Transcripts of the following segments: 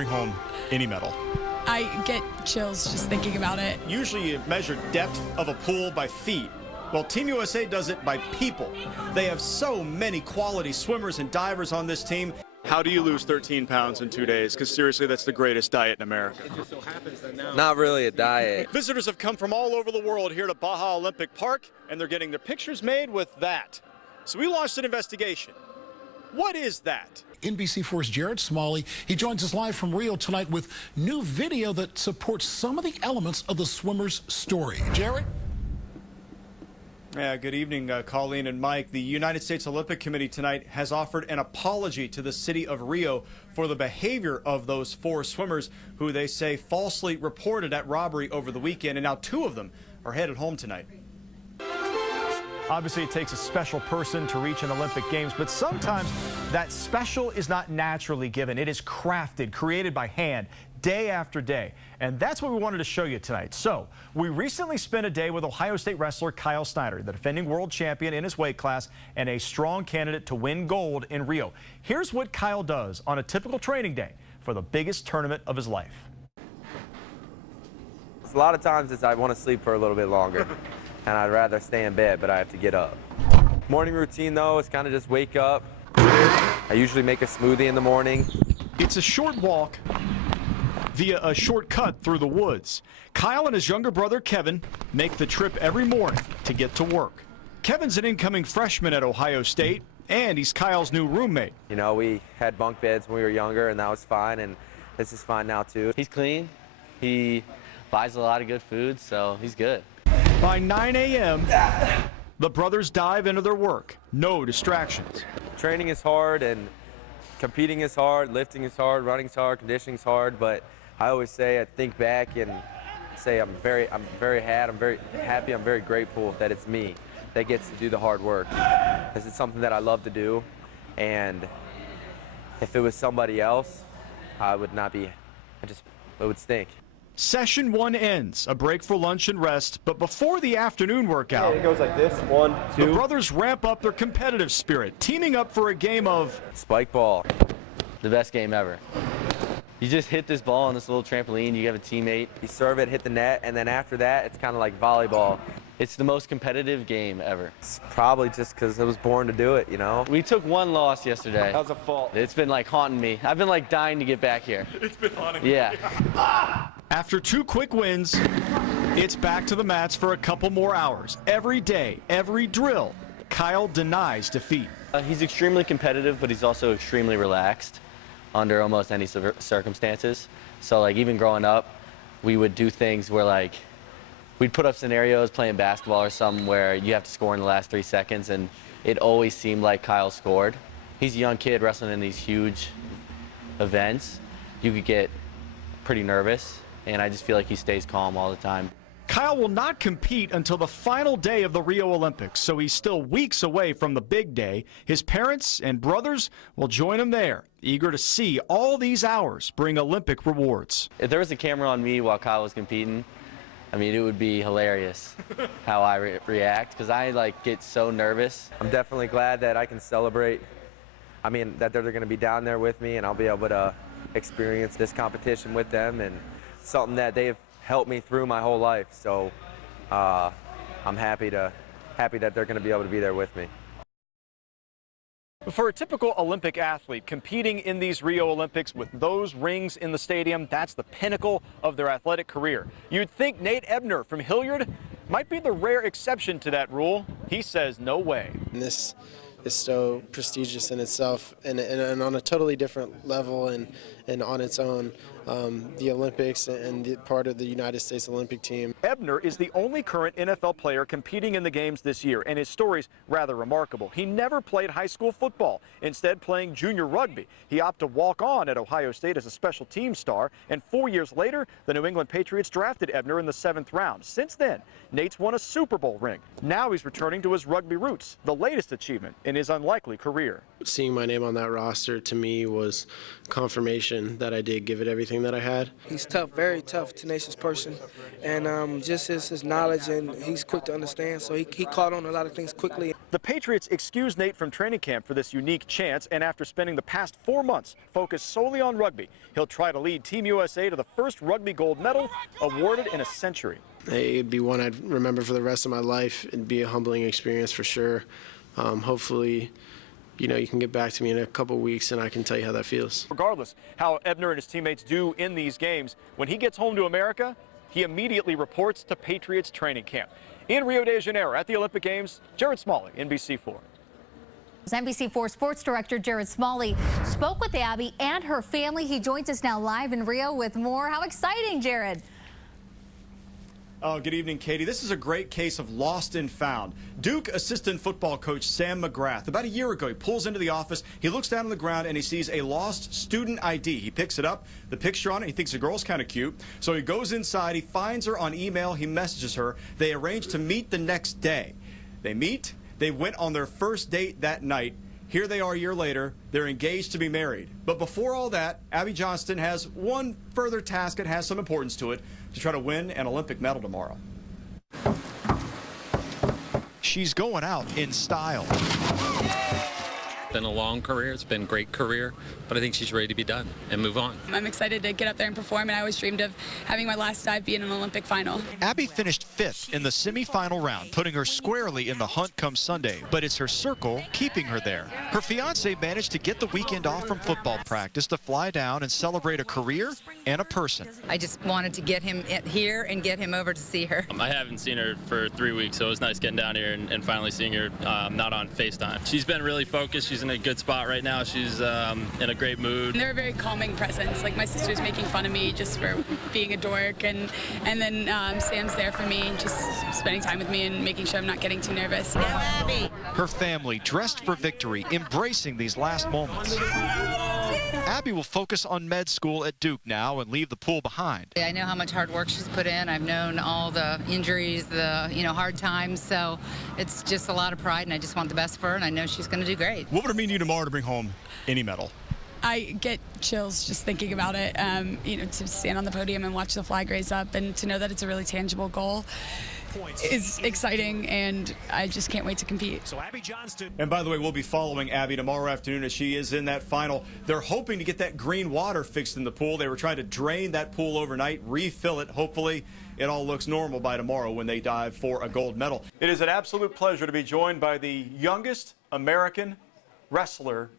bring home any medal? I get chills just thinking about it. Usually you measure depth of a pool by feet. Well, Team USA does it by people. They have so many quality swimmers and divers on this team. How do you lose 13 pounds in 2 days? Because seriously, that's the greatest diet in America. It just so happens that now. Not really a diet. Visitors have come from all over the world here to Baja Olympic Park, and they're getting their pictures made with that. So we launched an investigation. What is that? NBC4's Jared Smalley. He joins us live from Rio tonight with new video that supports some of the elements of the swimmer's story. Jared? Yeah, good evening, Colleen and Mike. The United States Olympic Committee tonight has offered an apology to the city of Rio for the behavior of those 4 swimmers who they say falsely reported at robbery over the weekend, and now 2 of them are headed home tonight. Obviously, it takes a special person to reach an Olympic Games, but sometimes that special is not naturally given. It is crafted, created by hand, day after day. And that's what we wanted to show you tonight. So we recently spent a day with Ohio State wrestler Kyle Snyder, the defending world champion in his weight class and a strong candidate to win gold in Rio. Here's what Kyle does on a typical training day for the biggest tournament of his life. A lot of times I want to sleep for a little bit longer, and I'd rather stay in bed, but I have to get up. Morning routine, though, is kind of just wake up. I usually make a smoothie in the morning. It's a short walk via a shortcut through the woods. Kyle and his younger brother Kevin make the trip every morning to get to work. Kevin's an incoming freshman at Ohio State, and he's Kyle's new roommate. You know, we had bunk beds when we were younger, and that was fine, and this is fine now, too. He's clean. He buys a lot of good food, so he's good. By 9 a.m., the brothers dive into their work. No distractions. Training is hard, and competing is hard, lifting is hard, running is hard, conditioning is hard, but I always say, I think back and say I'm very happy, I'm very grateful that it's me that gets to do the hard work. This is something that I love to do, and if it was somebody else, I would not be, it would stink. Session 1 ends, a break for lunch and rest, but before the afternoon workout, It goes like this, 1, 2. the brothers ramp up their competitive spirit, teaming up for a game of Spike ball. The best game ever. You just hit this ball on this little trampoline, you have a teammate. You serve it, hit the net, and then after that, it's kind of like volleyball. It's the most competitive game ever. It's probably just because I was born to do it, you know? We took 1 loss yesterday. That was a fault. It's been like haunting me. I've been like dying to get back here. It's been haunting Yeah. After 2 quick wins, it's back to the mats for a couple more hours. Every day, every drill, Kyle denies defeat. He's extremely competitive, but he's also extremely relaxed under almost any circumstances. So like even growing up, we would do things where like we'd put up scenarios playing basketball or something where you have to score in the last 3 seconds, and it always seemed like Kyle scored. He's a young kid wrestling in these huge events. You could get pretty nervous, and I just feel like he stays calm all the time. Kyle will not compete until the final day of the Rio Olympics, so he's still weeks away from the big day. His parents and brothers will join him there, eager to see all these hours bring Olympic rewards. If there was a camera on me while Kyle was competing, I mean, it would be hilarious how I react, because I like get so nervous. I'm definitely glad that I can celebrate. I mean, that they're going to be down there with me, and I'll be able to experience this competition with them, and something that they've helped me through my whole life. So I'm happy that they're going to be able to be there with me. For a typical Olympic athlete competing in these Rio Olympics with those rings in the stadium, that's the pinnacle of their athletic career. You'd think Nate Ebner from Hilliard might be the rare exception to that rule. He says no way. This is so prestigious in itself, and on a totally different level, and on its own, the Olympics and the part of the United States Olympic team. Ebner is the only current NFL player competing in the games this year, and his story's rather remarkable. He never played high school football, instead playing junior rugby. He opted to walk on at Ohio State as a special team star, and 4 years later, the New England Patriots drafted Ebner in the 7th round. Since then, Nate's won a Super Bowl ring. Now he's returning to his rugby roots, the latest achievement in his unlikely career. Seeing my name on that roster to me was confirmation that I did give it everything that I had. He's tough, very tough, tenacious person, and just his knowledge, and he's quick to understand, so he caught on a lot of things quickly. The Patriots excused Nate from training camp for this unique chance, and after spending the past 4 months focused solely on rugby, he'll try to lead Team USA to the first rugby gold medal awarded in a century. It'd be one I'd remember for the rest of my life. It'd be a humbling experience for sure. Hopefully, you can get back to me in a couple weeks and I can tell you how that feels. Regardless how Ebner and his teammates do in these games, when he gets home to America, he immediately reports to Patriots training camp. In Rio de Janeiro at the Olympic Games, Jared Smalley, NBC4. NBC4 Sports Director Jared Smalley spoke with Abby and her family. He joins us now live in Rio with more. How exciting, Jared. Oh, good evening, Katie. This is a great case of lost and found. Duke assistant football coach Sam McGrath, about a year ago, he pulls into the office, he looks down on the ground, and he sees a lost student ID. He picks it up, the picture on it, he thinks the girl's kind of cute. So he goes inside, he finds her on email, he messages her. They arrange to meet the next day. They meet, they went on their first date that night. Here they are a year later, they're engaged to be married. But before all that, Abby Johnston has one further task that has some importance to it, to try to win an Olympic medal tomorrow. She's going out in style. It's been a long career, it's been a great career, but I think she's ready to be done and move on. I'm excited to get up there and perform, and I always dreamed of having my last dive be in an Olympic final. Abby finished 5th in the semifinal round, putting her squarely in the hunt come Sunday, but it's her circle keeping her there. Her fiance managed to get the weekend off from football practice to fly down and celebrate a career and a person. I just wanted to get him here and get him over to see her. I haven't seen her for 3 weeks, so it was nice getting down here and finally seeing her, not on FaceTime. She's been really focused. She's in a good spot right now. She's in a great mood. They're a very calming presence. Like, my sister's making fun of me just for being a dork, and then Sam's there for me, just spending time with me and making sure I'm not getting too nervous. Her family dressed for victory, embracing these last moments. Abby will focus on med school at Duke now and leave the pool behind. I know how much hard work she's put in. I've known all the injuries, the hard times, so it's just a lot of pride, and I just want the best for her, and I know she's going to do great. What would it mean to you tomorrow to bring home any medal? I get chills just thinking about it. To stand on the podium and watch the flag raise up, and to know that it's a really tangible goal is exciting, and I just can't wait to compete. So Abby Johnston. And by the way, we'll be following Abby tomorrow afternoon as she is in that final. They're hoping to get that green water fixed in the pool. They were trying to drain that pool overnight, refill it. Hopefully it all looks normal by tomorrow when they dive for a gold medal. It is an absolute pleasure to be joined by the youngest American wrestler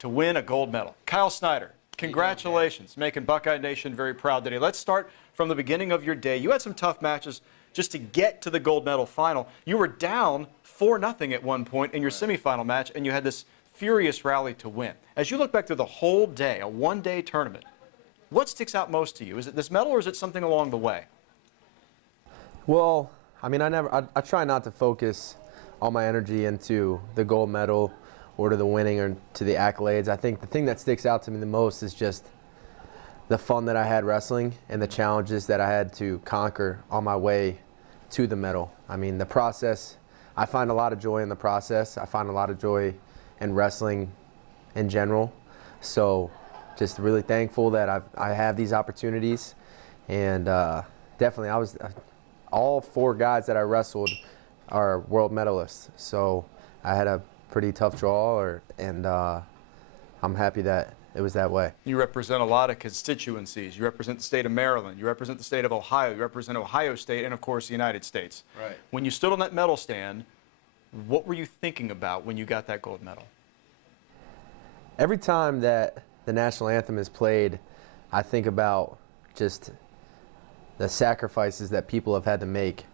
to win a gold medal. Kyle Snyder, congratulations, making Buckeye Nation very proud today. Let's start from the beginning of your day. You had some tough matches just to get to the gold medal final. You were down 4-0 at one point in your semifinal match, and you had this furious rally to win. As you look back through the whole day, a one-day tournament, what sticks out most to you? Is it this medal, or is it something along the way? Well, I mean, I try not to focus all my energy into the gold medal or to the winning or to the accolades. I think the thing that sticks out to me the most is just the fun that I had wrestling and the challenges that I had to conquer on my way to the medal. I mean, the process, I find a lot of joy in the process. I find a lot of joy in wrestling in general. So just really thankful that I have these opportunities. And definitely, all 4 guys that I wrestled are world medalists. So I had a pretty tough draw, and I'm happy that it was that way. You represent a lot of constituencies. You represent the state of Maryland. You represent the state of Ohio. You represent Ohio State and, of course, the United States. Right. When you stood on that medal stand, what were you thinking about when you got that gold medal? Every time that the national anthem is played, I think about just the sacrifices that people have had to make,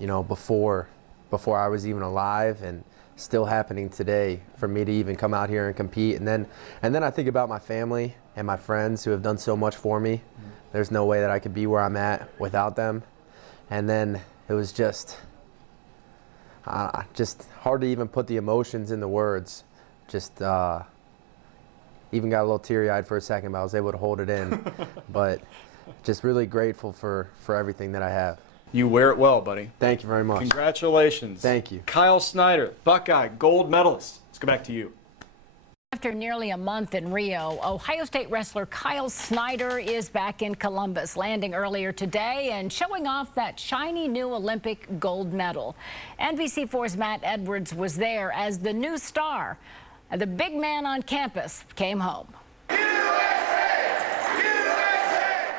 before I was even alive, and still happening today for me to even come out here and compete. And then I think about my family and my friends who have done so much for me. There's no way that I could be where I'm at without them. And then it was just hard to even put the emotions into words. Just even got a little teary-eyed for a second, but I was able to hold it in. But just really grateful for everything that I have. You wear it well, buddy. Thank you very much. Congratulations. Thank you. Kyle Snyder, Buckeye gold medalist. Let's go back to you. After nearly a month in Rio, Ohio State wrestler Kyle Snyder is back in Columbus, landing earlier today and showing off that shiny new Olympic gold medal. NBC4's Matt Edwards was there as the new star. The big man on campus came home.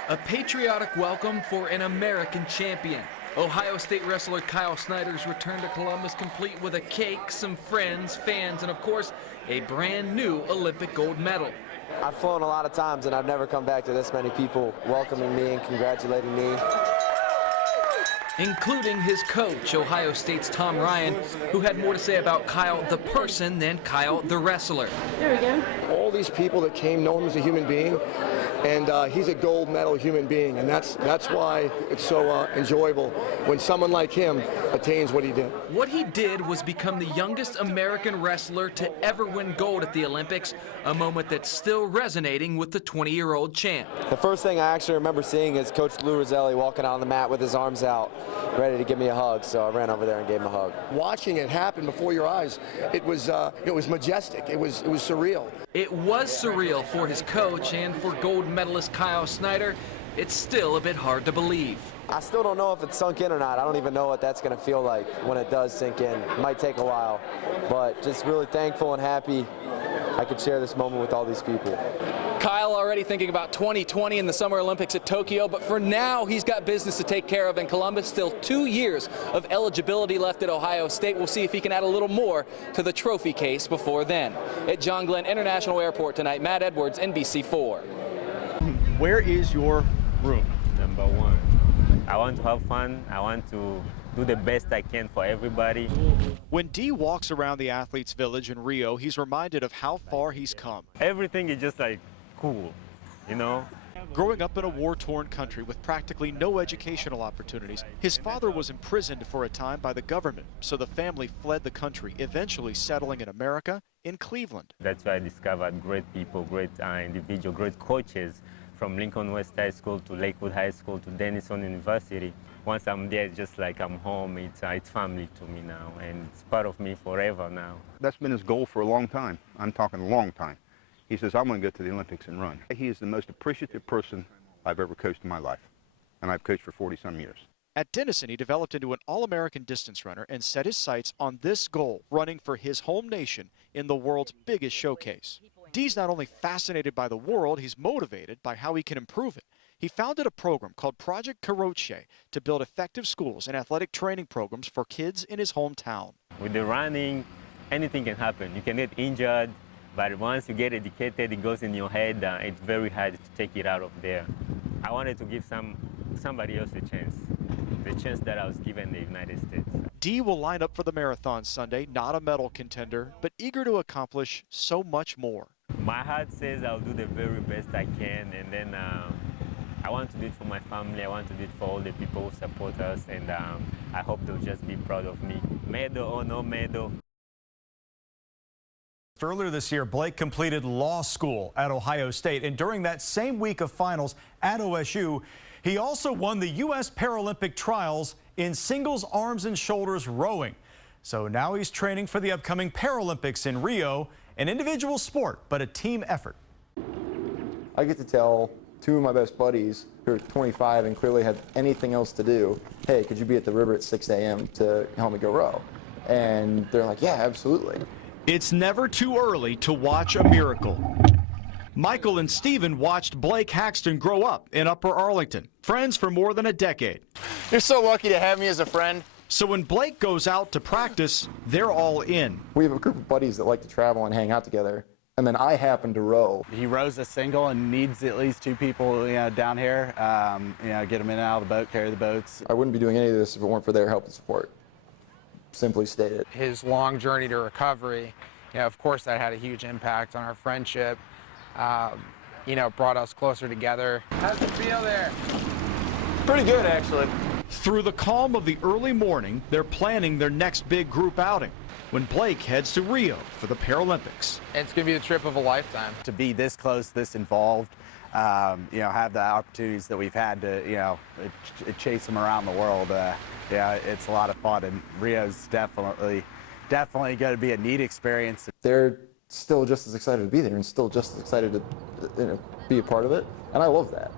A patriotic welcome for an American champion. Ohio State wrestler Kyle Snyder's return to Columbus complete with a cake, some friends, fans, and of course, a brand new Olympic gold medal. I've flown a lot of times and I've never come back to this many people welcoming me and congratulating me. Including his coach, Ohio State's Tom Ryan, who had more to say about Kyle the person than Kyle the wrestler. There we go. All these people that came know him as a human being, and he's a gold medal human being, and that's why it's so enjoyable when someone like him attains what he did. What he did was become the youngest American wrestler to ever win gold at the Olympics, a moment that's still resonating with the 20-year-old champ. The first thing I actually remember seeing is Coach Lou Roselli walking out on the mat with his arms out, ready to give me a hug, so I ran over there and gave him a hug. Watching it happen before your eyes, it was majestic. It was surreal. It was surreal for his coach, and for gold medalist Kyle Snyder, it's still a bit hard to believe. I still don't know if it's sunk in or not. I don't even know what that's going to feel like when it does sink in. It might take a while, but just really thankful and happy I could share this moment with all these people. Kyle already thinking about 2020 in the Summer Olympics at Tokyo, but for now he's got business to take care of in Columbus. Still 2 years of eligibility left at Ohio State. We'll see if he can add a little more to the trophy case before then. At John Glenn International Airport tonight, Matt Edwards, NBC4. Where is your room? Number one. I want to have fun. I want to do the best I can for everybody. When D walks around the Athletes Village in Rio, he's reminded of how far he's come. Everything is just like cool, you know? Growing up in a war-torn country with practically no educational opportunities, his father was imprisoned for a time by the government, so the family fled the country, eventually settling in America, in Cleveland. That's where I discovered great people, great individuals, great coaches, from Lincoln West High School to Lakewood High School to Denison University. Once I'm there, it's just like I'm home. It's family to me now, and it's part of me forever now. That's been his goal for a long time. I'm talking a long time. He says, I'm going to go to the Olympics and run. He is the most appreciative person I've ever coached in my life, and I've coached for 40-some years. At Denison, he developed into an All-American distance runner and set his sights on this goal, running for his home nation in the world's biggest showcase. D's not only fascinated by the world, he's motivated by how he can improve it. He founded a program called Project Caroche to build effective schools and athletic training programs for kids in his hometown. With the running, anything can happen. You can get injured, but once you get educated, it goes in your head. It's very hard to take it out of there. I wanted to give somebody else a chance, the chance that I was given in the United States. D will line up for the marathon Sunday, not a medal contender, but eager to accomplish so much more. My heart says I'll do the very best I can, and then I want to do it for my family. I want to do it for all the people who support us, and I hope they'll just be proud of me. Medal or no medal. Earlier this year, Blake completed law school at Ohio State, and during that same week of finals at OSU, he also won the U.S. Paralympic trials in singles arms and shoulders rowing. So now he's training for the upcoming Paralympics in Rio, an individual sport, but a team effort. I get to tell two of my best buddies who are 25 and clearly have anything else to do, hey, could you be at the river at 6 a.m. to help me go row? And they're like, yeah, absolutely. It's never too early to watch a miracle. Michael and Steven watched Blake Haxton grow up in Upper Arlington, friends for more than a decade. You're so lucky to have me as a friend. So when Blake goes out to practice, they're all in. We have a group of buddies that like to travel and hang out together, and then I happen to row. He rows a single and needs at least two people, down here, get them in and out of the boat, carry the boats. I wouldn't be doing any of this if it weren't for their help and support. Simply stated. His long journey to recovery, of course that had a huge impact on our friendship. Brought us closer together. How's it feel there? Pretty good, actually. Through the calm of the early morning, they're planning their next big group outing when Blake heads to Rio for the Paralympics. It's going to be the trip of a lifetime. To be this close, this involved, have the opportunities that we've had to, chase them around the world. It's a lot of fun, and Rio's definitely going to be a neat experience. They're still just as excited to be there and still just as excited to be a part of it. And I love that.